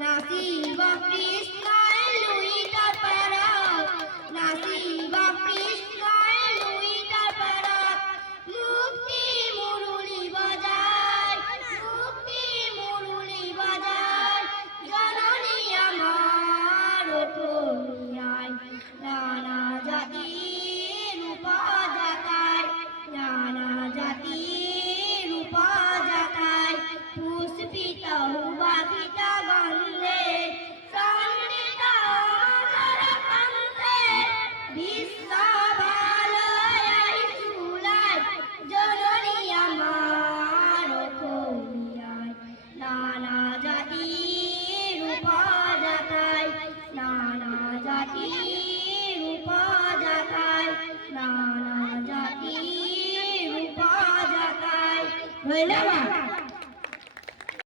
নাসিব কৃষ্ণায় লুইটার পারাত, নাসিব কৃষ্ণায় লুইটার পারাত, মুক্তি মুরুলি বাজায়, মুক্তি মুরুলি বাজায়, জননী আমার ওঠোনিয়ায়, নানা জাতির উপজাতায়, নানা জাতির উপজাতায়, পুষ্পিত বাকিত গন্ধে সন্নিত অধরকণ্ঠে বিশ্বভালয় চুলায়, জননী আমার ওঠোনিয়ায়, নানা জাতির উপজাতায়, নানা জাতির উপজাতায়, নানা জাতির উপজাতায়। ধন্যবাদ।